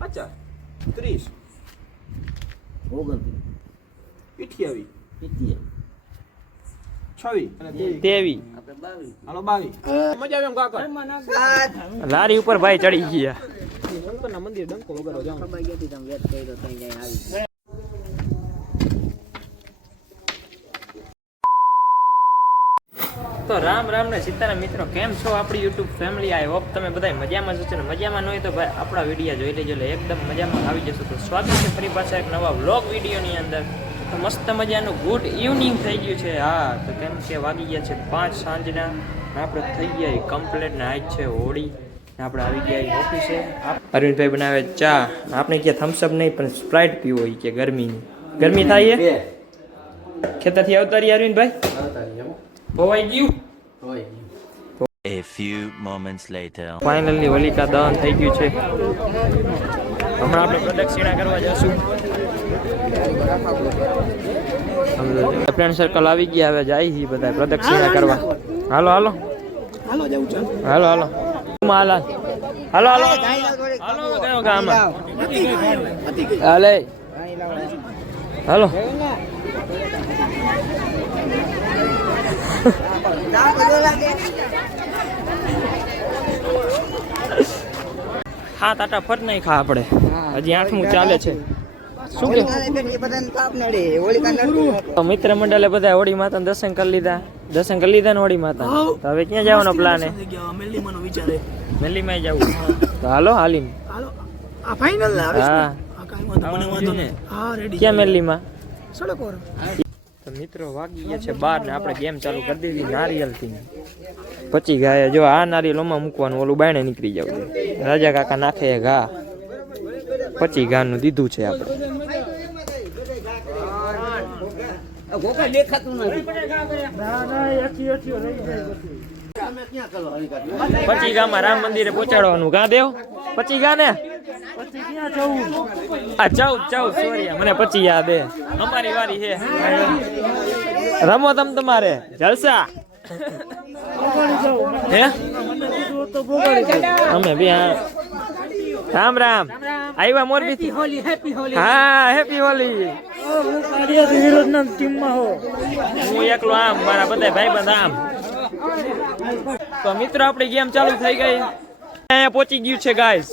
પચાસ ત્રીસ. ઓગણત્રીસ. કાકા? લારી ઉપર ભાઈ ચડી ગયા. મંદિર ડંકો વગર જાઉં ખબર ગઈ તમે વેત કર્યો ત્યાં જઈને આવી તો રામ રામ ને સીતારામ મિત્રો કેમ છો આપણી યુટ્યુબ ફેમિલી આઈ હોપ તમે બધા મજામાં છો ને મજામાં ન હોય તો ભાઈ આપણા વીડિયો જોઈ લેજો એટલે એકદમ મજામાં આવી જશો તો સ્વાગત છે ફરી પાછા એક નવા વ્લોગ વિડીયોની અંદર. તો મસ્ત મજાનું ગુડ ઇવનિંગ થઈ ગયું છે. હા તો કેમ કે વાગી ગયા છે પાંચ સાંજના આપણે થઈ ગયા કમ્પ્લેટ ને આજ છે હોળી. આપણે આવી ગયા ઓફિસે અરવિંદભાઈ બનાવે ચા. આપણે ક્યાં થમ્સઅપ નહીં પણ સ્પ્રાઇટ પીવો હોય કે ગરમીની. ગરમી થાય છે ખેતરથી આવતા રહી અરવિંદભાઈ? ભવાઈ ગયું A few moments later. Finally Holika Dahan થઈ ગયું છે હમણાં આપણે પ્રદક્ષિણા કરવા જશું ફ્રેન્ડ સર્કલ આવી ગયા હવે જાય છે બધા પ્રદક્ષિણા કરવા? હાલો. હાલો હાલો. જવું છે. હાલો હાલો. હાલો. હાલો હાલો. હાલો કયો ગામ હાલે. હાલો. હા તાટા ફટ નહીં ખા આપણે હજી આઠમું ચાલે છે. શું કે? તો મિત્ર મંડળે બધા હોળી માતા દર્શન કરી લીધા. દર્શન કરી લીધા ને હોળી માતા તો હવે ક્યાં જવાનો પ્લાન વિચારે મેલીમાં જવું. તો હાલો હાલીને. હાલો. આ ફાઇનલ ને હા. ક્યાં મેલીમાં? તો મિત્રો વાગી ગયા છે બાર ને આપણે ગેમ ચાલુ કરી દીધી નારિયેલથી પછી ગાય જો આ નારિયેલોમાં મૂકવાનું, ઓલું બાયણે નીકળી જવું. રાજા કાકા નાખે ઘા પછી ઘાનું દીધું છે આપણે. પછી ગામાં રામ મંદિરે પહોંચાડવાનું. ગા દેવ પછી ગા ને આ ચૌદ ચૌદ સોરી મને પછી યાદ હે. અમારી વારી છે રમો તમ તમારે. જલસા. હે? અમે બી રામ રામ. આવ્યા મોરબી હોલી હેપી હોલી હા હેપી હોલી હું એકલો આમ મારા બધા ભાઈ બંધ આમ. તો મિત્રો આપણી ગેમ ચાલુ થઈ ગઈ. અહીંયા પહોંચી ગયું છે ગાઈસ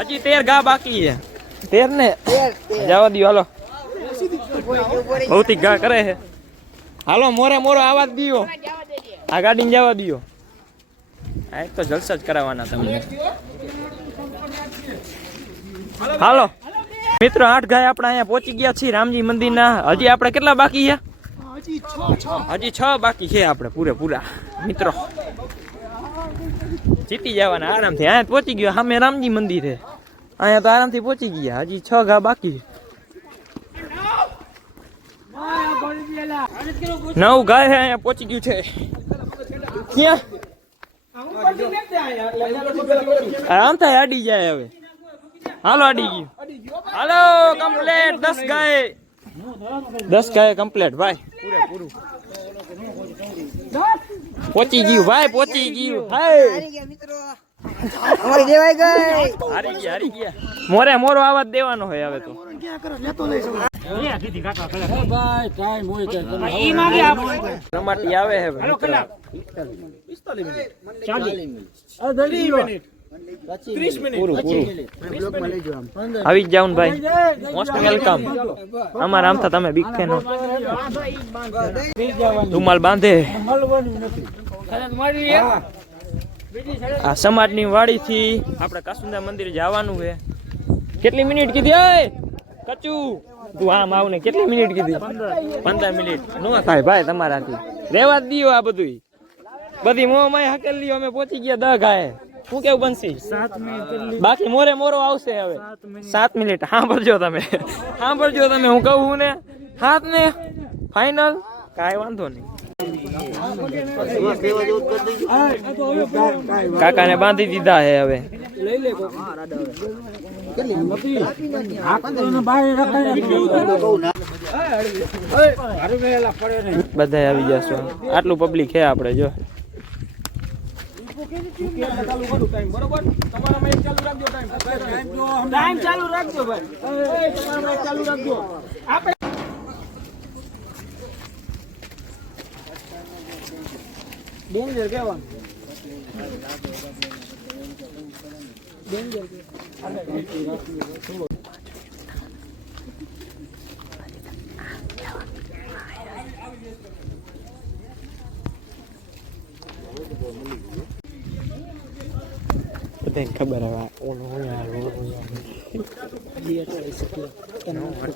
હજી તેર ગા બાકી છે. તેર ને? જવા દો હાલો. ભૌતિક ગા કરે છે. હાલો મોરે મોરો આવાજ દિયો. આ ગાડીને જવા દિયો. આ તો જલસા જ કરાવવાના તમને. હાલો. મિત્રો આઠ ગાય આપણે અહીંયા પહોંચી ગયા છીએ રામજી મંદિરના. હજી આપણે કેટલા બાકી છે? હજી છ બાકી છે આપણે પૂરેપૂરા મિત્રો જીતી જવાના આરામથી. અહીંયા પહોંચી ગયો સામે રામજી મંદિર છે. અહીંયા તો આરામથી પહોંચી ગયા. હજી છ ઘા બાકી. નવ ગાય છે અહીંયા પહોંચી ગયું છે. ક્યાં? આરામ થાય અડી જાય હવે. હાલો અડી ગયું. હાલો કમ્પ્લેટ દસ ગાય દસ ગાય કમ્પ્લેટ ભાઈ. પૂરેપૂરું પહોંચી ગયું, ભાઈ, પહોંચી ગયું. હાય. અમારી દેવાઈ ગઈ. હારી ગયા હારી ગયા. મોરે મોરો આવાજ દેવાનો હોય હવે તો. રમાટી આવે હે આવી જાવ ભાઈ. મોસ્ટ વેલકમ અમારા આમ થા તમે બિગ ફેન રૂમાલ બાંધે. આ સમાજની વાડીથી આપણે કાસુંદા મંદિર જવાનું છે. કેટલી મિનિટ કીધી? ઓય કચુ. તું આમ આવને કેટલી મિનિટ કીધી? પંદર મિનિટ. નો થાય. ભાઈ તમારાથી. રેવા દીયો આ બધું બધી મો માય હકેલ લ્યો અમે પહોંચી ગયા દહ ગાય. શું કેવું બનશી? બાકી મોરે મોરો આવશે હવે. સાત મિનિટ. સાંભળજો તમે. સાંભળજો તમે હું કહું ને. હાથ ને ફાઈનલ કાંઈ વાંધો નહીં. કાકાને બાંધી દીધા હે હવે. બધા આવી જશો આટલું પબ્લિક હે આપણે, જો. ચાલુ રાખજો ટાઈમ ટાઈમ ચાલુ રાખજો ભાઈ એ, તમારામાં એક ચાલુ રાખજો આપણે ડેન્જર કહેવાનું ડેન્જર બધાને ખબર હવે ઓલો હોય ઓલો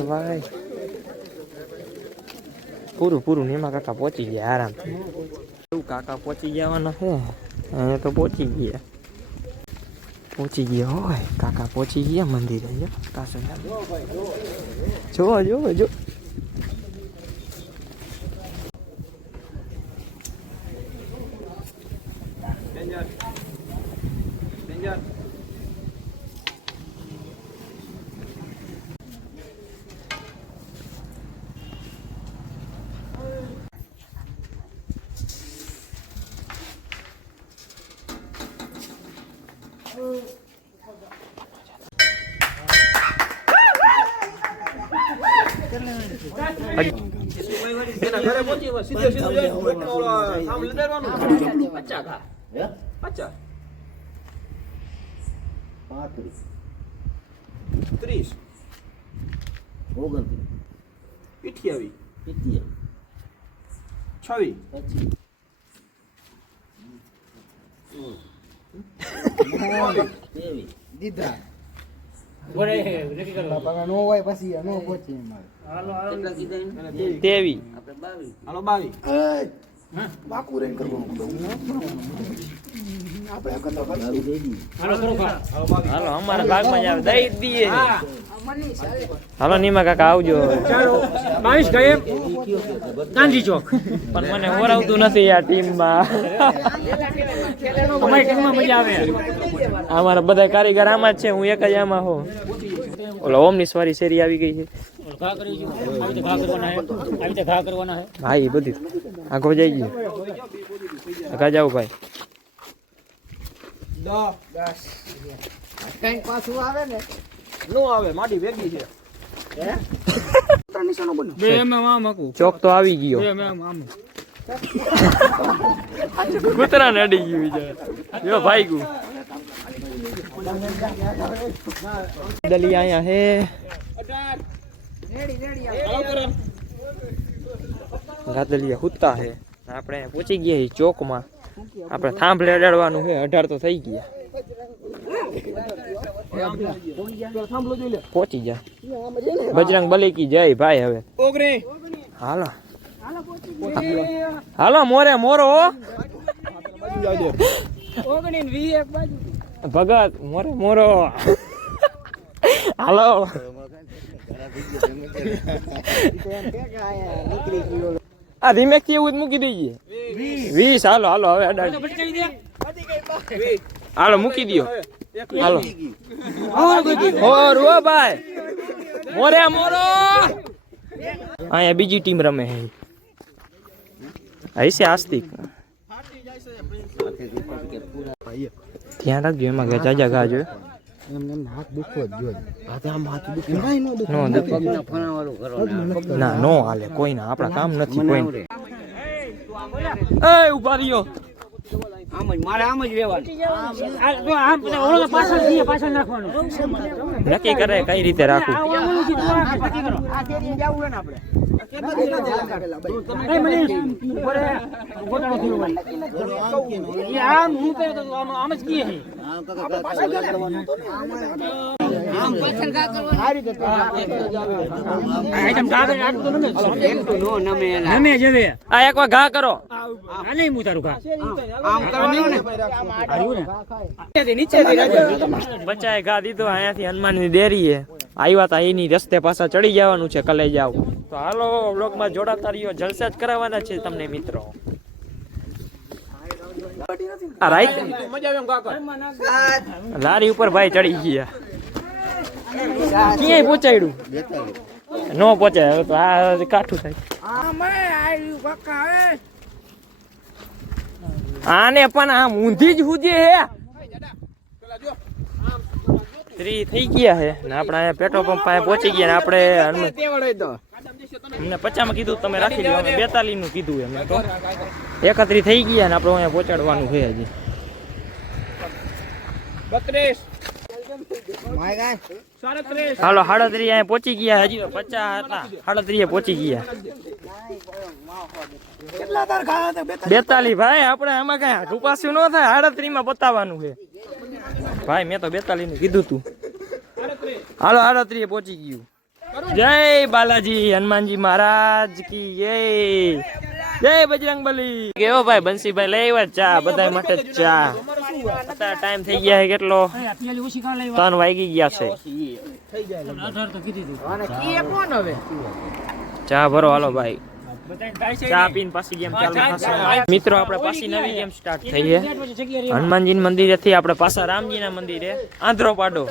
ભાઈ. પૂરું પૂરું નીમા કાકા પહોંચી ગયા આરામથી. એવું કાકા પહોંચી જવાના છે અહીંયા તો પહોંચી ગયા. પહોંચી ગયા હોય. કાકા પહોંચી ગયા મંદિરે કાસન જો જો જો. સીધો સીધે આમ ખા. પાંત્રીસ. ત્રીસ. ઓગણત્રીસ. ઇઠ્યાવીસ સિત્તેર છવ્વીસ. પચીસ. દીધા? તેવી. હાલો બાવીસ હાલો અમારા ભાગમાં જ દઈ દઈએ. હાલો નીમા કાકા આવજો બાવીસ ગયા. ગાંધી ચોક. પણ મને ઓરાવતું નથી આ ટીમમાં. અમારી ટીમમાં મજા આવે. અમારા બધા કારીગર આમાં જ છે હું એક જ આમાં હો ઓલો ઓમની સવારી શેરી આવી ગઈ છે. હા એ બધી આગળ જઈ ગયું. આગળ જાવ ભાઈ. નો? આવે માટી ભેગી છે. ચોક તો આવી ગયો. કૂતરા ને અડી ગયું જો ભાઈ ગયું દલિયા અહીંયા હે. ગાદલિયા હુત્તા હે. આપણે પહોંચી ગયા છીએ ચોકમાં. આપણે થાંભલે અડાડવાનું છે અઢાર તો થઈ ગયા. થાંભલો જોઈ લે પહોંચી જા. બજરંગ બલી કી જય ભાઈ હવે. ઓગણી. હાલો. હાલો મોરે મોરો હો. ઓગણી વી એક બાજુ. ભગત મોરે મોરો. હાલો. આ રીમેકથી એવું જ મૂકી દઈએ વીસ. હાલો હાલો, હવે અડાડ. હાલો, મૂકી દો હાલો. હોર ભાઈ. મોરે મોરો. અહીંયા બીજી ટીમ રમે હે હશે આસ્તિક. ધ્યાન રાખજો, એમાં જો નો દુખે. પગના. ના નો હાલે કોઈ ના આપણા કામ નથી કોઈ એ ઊભા રહ્યો આમ જ મારે આમ જ રહેવાનું નક્કી કરે કઈ રીતે રાખવું નો ઘા કરો નહીં હું તારું ને બચ્ચાએ ઘા દીધો અહીંયાથી હનુમાનની દેરી આવ્યા તા એની રસ્તે પાછા ચડી જવાનું છે, કલે જાવ. તો હાલો વ્લોગમાં જોડાતા રહ્યો જલસા જ કરાવવાના છે તમને મિત્રો. આ લારી ઉપર ભાઈ ચડી ગયા. ક્યાંય પહોંચાડ્યું? નો પહોંચાય તો આ કાઠું થાય. આને પણ આમ ઊંધી જ હુજે હે. સ્ત્રી થઈ ગયા છે ને આપણે અહીંયા પેટ્રોલ પંપ પાસે પહોંચી ગયા ને આપણે અમને પચામાં કીધું તમે રાખી લો અમે બેતાલીસનું કીધું એમ તો. એકત્રી થઈ ગયા ને આપણે અહીંયા પહોંચાડવાનું છે હજી. હાલો હાડત્રી અહીંયા પહોંચી ગયા હજી પચાસ હતા. હાડત્રીએ પહોંચી ગયા. બેતાલીસ. ભાઈ આપણે આમાં કઈ રૂપાસું ન થાય હાડત્રી માં બતાવવાનું છે. ભાઈ મેં તો બેતાલીસનું કીધું તું. હાલો હાડત્રીએ પહોંચી ગયું. જય બાલાજી, હનુમાનજી મહારાજ કી જય. જય બજરંગ બલી કેવો ભાઈ બંસીભાઈ, લઈ આવ્યા ચા બધા માટે ચા. અત્યારે ટાઈમ થઈ ગયા છે કેટલો? ત્રણ વાગી ગયા છે. ચા ભરો, હાલો ભાઈ. ચા પીને પાછી મિત્રો, આપણે પાછી નવી ગેમ સ્ટાર્ટ થઈ છે. હનુમાનજી મંદિરેથી આપણે પાછા રામજીના મંદિરે આંધ્રો પાડો.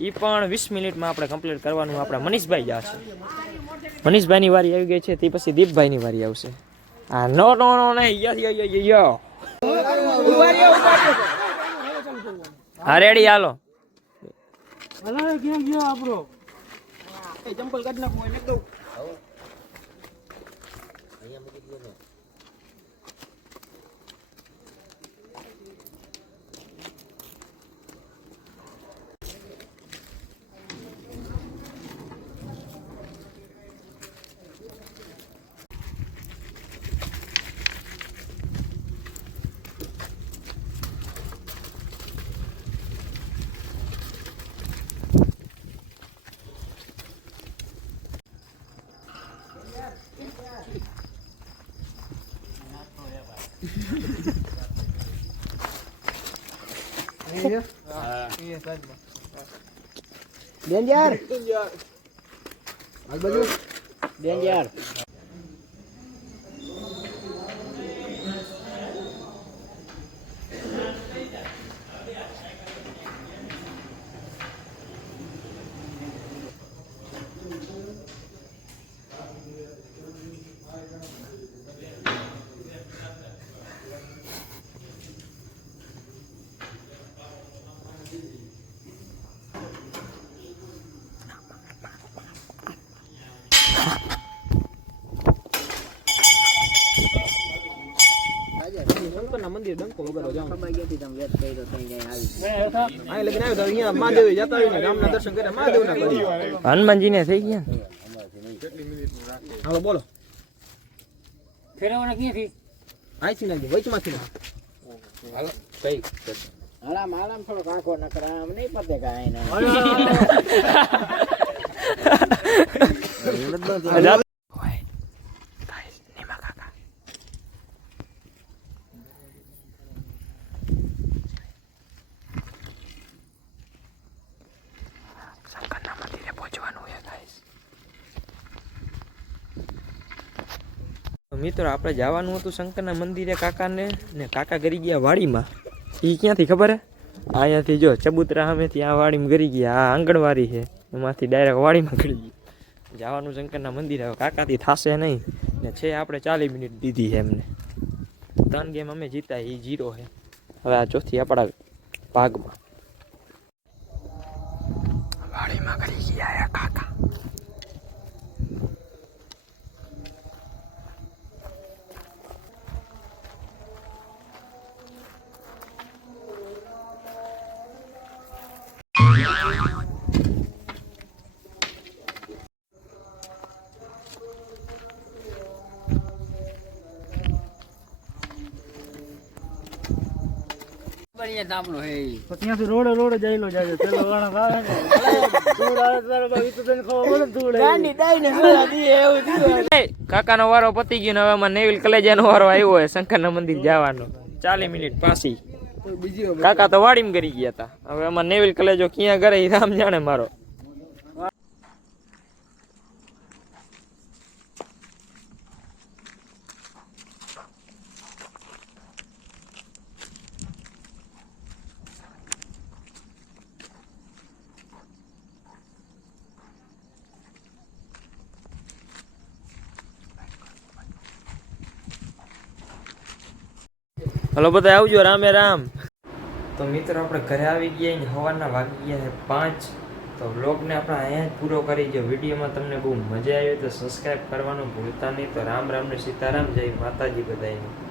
ઈ પણ વીસ મિનિટમાં આપણે કમ્પ્લીટ કરવાનું આપણે મનીષભાઈ જશે મનીષભાઈની વારી આવી ગઈ છે, તે પછી દીપભાઈની વારી આવશે. આ નો નો નો યો યો હા રેડી હાલો ચંપલ કાઢ નાખું એને દઉં ડેન્જર ડેન્જર મંદિર ડંકો વગાડો જાઉં ખબર ગઈ તમે વેત કર્યો તઈ જઈને આવી અહીં લગીને આવ્યો અહીંયા મહાદેવ જતા આવીને રામના દર્શન કર્યા મહાદેવના કર્યા હનુમાનજીને થઈ ગયા? હાલો બોલો. ફેરવાના ક્યાંથી? અહીંથી નાખજો વચમાંથી નાખ. આરામ આરામ થોડો કાંકો નકર આમ નહીં પતે કાંઈ અજા- ઓય, guys, નીમા કાકા. શંકરના મંદિરે પહોંચવાનું છે guys. તો મિત્રો, આપણે જવાનું હતું શંકરના મંદિરે કાકાને ને કાકા ગરી ગયા વાડીમાં. એ ક્યાંથી ખબર હે? અહીંયાથી જો, ચબૂતરા સામેથી આ વાડીમાં ગરી ગયા. આ આંગણવાડી છે. એમાંથી ડાયરેક્ટ વાડીમાં ગરી ગઈ જવાનું શંકરના મંદિરે, હવે કાકાથી થાશે નહીં. ને છે આપણે ચાલીસ મિનિટ દીધી છે એમને. ત્રણ ગેમ અમે જીતા એ જીરો છે. હવે આ ચોથી આપણા ભાગમાં. ત્યાંથી રોડે રોડે જઈલો જાય પેલો વાળા આવે ને ધૂળ આવે ત્યારે ભાઈ તો તને ખબર પડે ને ધૂળ કાકાનો વારો પતી ગયો ને હવે અમારે નેવિલ કલેજાનો વારો આવ્યો હોય શંકરના મંદિર જવાનો. ચાલીસ મિનિટ પાસી કાકા તો વાડીમાં કરી ગયા હતા. હવે અમારે નેવિલ કલેજો ક્યાં કરે રામ જાણે મારો. હલો બધા, આવજો રામે રામ. તો મિત્રો આપણે ઘરે આવી ગયા ને સવારના વાગી ગયા છે પાંચ. તો બ્લોગને આપણે અહીંયા જ પૂરો કરી ગયો વિડીયોમાં તમને બહુ મજા આવી તો સબસ્ક્રાઈબ કરવાનું ભૂલતા નહીં. તો રામ રામ ને સીતારામ. જય માતાજી બધાને